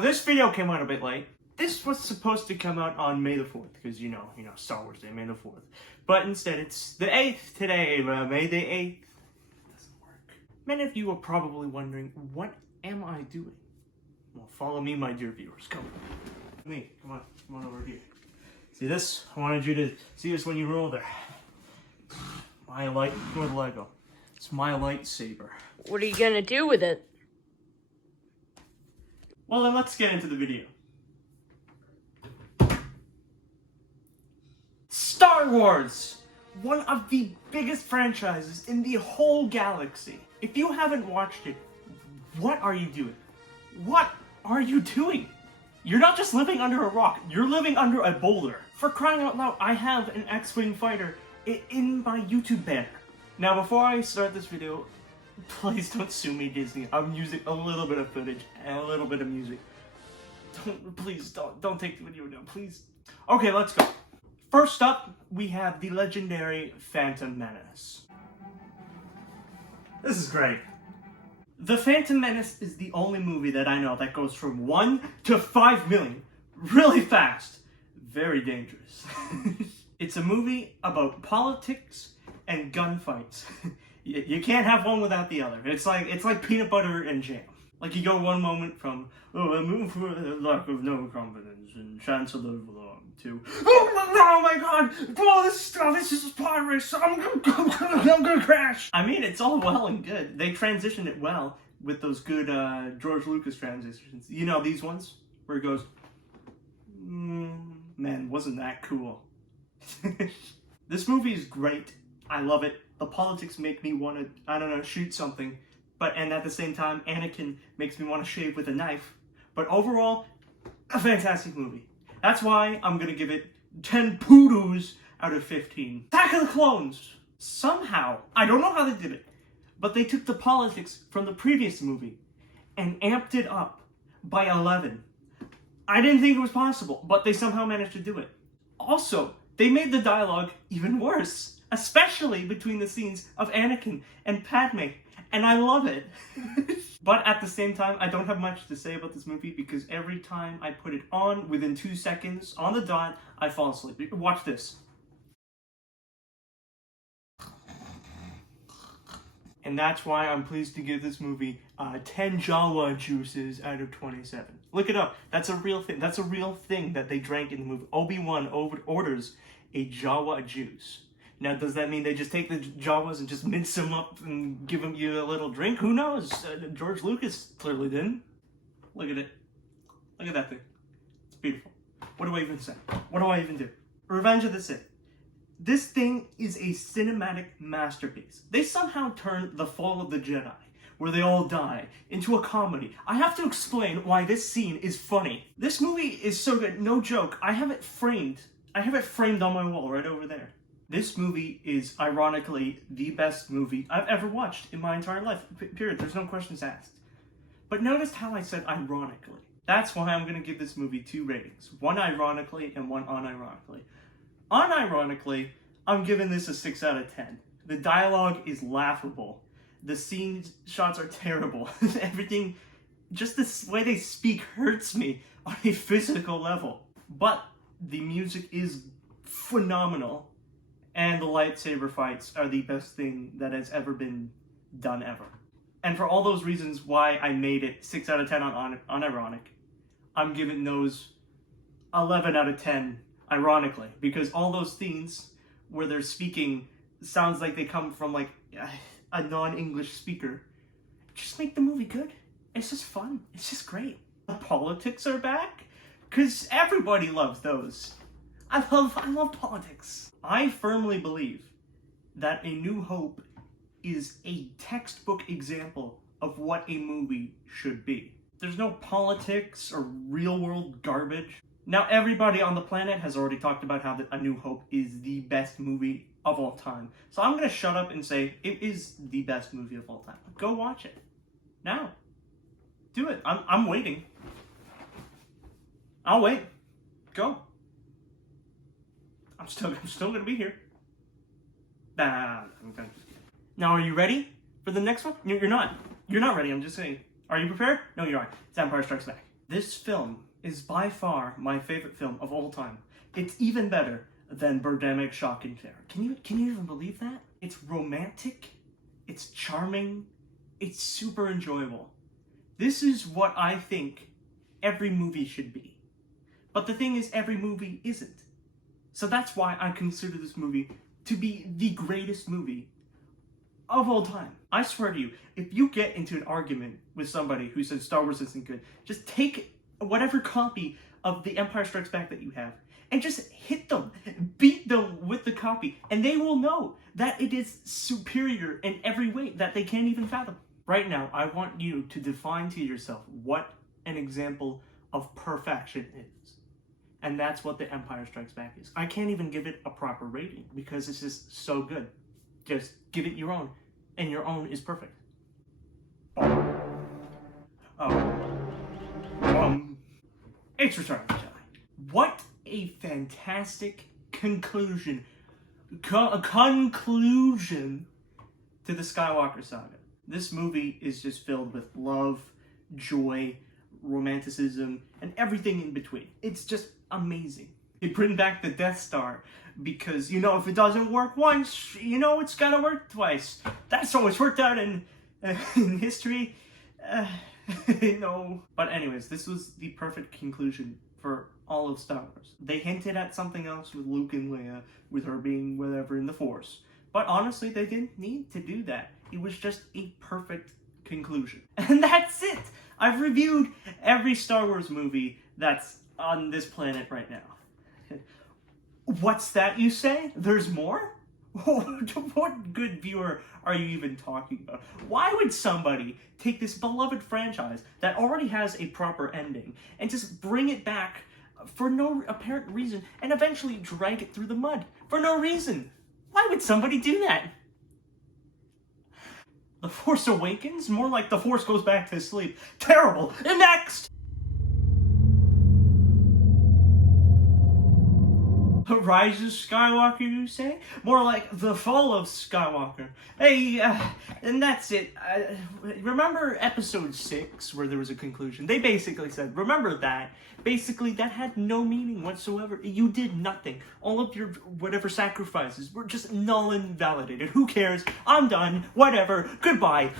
This video came out a bit late. This was supposed to come out on May the 4th, because you know, Star Wars Day, May the 4th. But instead, it's the 8th today, May the 8th. It doesn't work. Many of you are probably wondering, what am I doing? Well, follow me, my dear viewers. Come on over here. See this? I wanted you to see this when you were older. My light with Lego. It's my lightsaber. What are you gonna do with it? Well, then let's get into the video. Star Wars! One of the biggest franchises in the whole galaxy. If you haven't watched it, what are you doing? What are you doing? You're not just living under a rock, you're living under a boulder. For crying out loud, I have an X-Wing fighter in my YouTube banner. Now, before I start this video, please don't sue me, Disney. I'm using a little bit of footage and a little bit of music. Please don't take the video down, please. Okay, let's go. First up, we have the legendary Phantom Menace. This is great. The Phantom Menace is the only movie that I know that goes from 1 to 5 million really fast. Very dangerous. It's a movie about politics and gunfights. You can't have one without the other. It's like peanut butter and jam. Like you go one moment from, oh, I move for the lack of no confidence and Chancellor Vlog to, oh my god, bro, this is pirate, I'm gonna crash. I mean, it's all well and good. They transitioned it well with those good George Lucas transitions. You know, these ones where it goes, man, wasn't that cool. This movie is great. I love it. The politics make me want to, I don't know, shoot something. And at the same time, Anakin makes me want to shave with a knife. But overall, a fantastic movie. That's why I'm going to give it 10 poodoos out of 15. Attack of the Clones! Somehow, I don't know how they did it, but they took the politics from the previous movie and amped it up by 11. I didn't think it was possible, but they somehow managed to do it. Also, they made the dialogue even worse, especially between the scenes of Anakin and Padme. And I love it. But at the same time, I don't have much to say about this movie because every time I put it on, within 2 seconds, on the dot, I fall asleep. Watch this. And that's why I'm pleased to give this movie 10 Jawa juices out of 27. Look it up. That's a real thing. That's a real thing that they drank in the movie. Obi-Wan orders a Jawa juice. Now, does that mean they just take the Jawas and just mince them up and give you a little drink? Who knows? George Lucas clearly didn't. Look at it. Look at that thing. It's beautiful. What do I even say? What do I even do? Revenge of the Sith. This thing is a cinematic masterpiece. They somehow turned The Fall of the Jedi, where they all die, into a comedy. I have to explain why this scene is funny. This movie is so good, no joke. I have it framed on my wall right over there. This movie is, ironically, the best movie I've ever watched in my entire life. Period. There's no questions asked. But notice how I said ironically. That's why I'm going to give this movie 2 ratings. One ironically and one unironically. Unironically, I'm giving this a 6 out of 10. The dialogue is laughable. The scene shots are terrible. Everything, just the way they speak hurts me on a physical level. But the music is phenomenal. And the lightsaber fights are the best thing that has ever been done ever. And for all those reasons why I made it 6 out of 10 on unironic, I'm giving those 11 out of 10 ironically. Because all those scenes where they're speaking sounds like they come from like a non-English speaker. Just make the movie good. It's just fun. It's just great. The politics are back. Because everybody loves those. I love politics. I firmly believe that A New Hope is a textbook example of what a movie should be. There's no politics or real-world garbage. Now, everybody on the planet has already talked about how A New Hope is the best movie of all time. So I'm going to shut up and say it is the best movie of all time. Go watch it. Now. Do it. I'm waiting. I'll wait. Go. I'm still gonna be here. Nah, I'm just kidding. Now, are you ready for the next one? You're not. You're not ready. I'm just saying. Are you prepared? No, you aren't. It's Empire Strikes Back. This film is by far my favorite film of all time. It's even better than Birdemic, Shock and Terror. Can you even believe that? It's romantic, it's charming, it's super enjoyable. This is what I think every movie should be. But the thing is, every movie isn't. So that's why I consider this movie to be the greatest movie of all time. I swear to you, if you get into an argument with somebody who says Star Wars isn't good, just take whatever copy of The Empire Strikes Back that you have and just hit them, beat them with the copy, and they will know that it is superior in every way that they can't even fathom. Right now, I want you to define to yourself what an example of perfection is. And that's what The Empire Strikes Back is. I can't even give it a proper rating because it's just so good. Just give it your own, and your own is perfect. It's Return of the Jedi. What a fantastic conclusion. Conclusion to the Skywalker Saga. This movie is just filled with love, joy, romanticism, and everything in between. It's just amazing. They bring back the Death Star because, if it doesn't work once, it's gotta work twice. That's always worked out in history. But anyways, this was the perfect conclusion for all of Star Wars. They hinted at something else with Luke and Leia, with her being whatever in the Force. But honestly, they didn't need to do that. It was just a perfect conclusion. And that's it! I've reviewed every Star Wars movie that's on this planet right now. What's that, you say? There's more? What good viewer are you even talking about? Why would somebody take this beloved franchise that already has a proper ending and just bring it back for no apparent reason and eventually drag it through the mud for no reason? Why would somebody do that? The Force Awakens? More like the Force goes back to sleep. Terrible! And next! The Rise of Skywalker, you say? More like the Fall of Skywalker. Hey, and that's it. Remember episode 6, where there was a conclusion? They basically said, remember that? Basically, that had no meaning whatsoever. You did nothing. All of your whatever sacrifices were just null and validated. Who cares? I'm done. Whatever. Goodbye.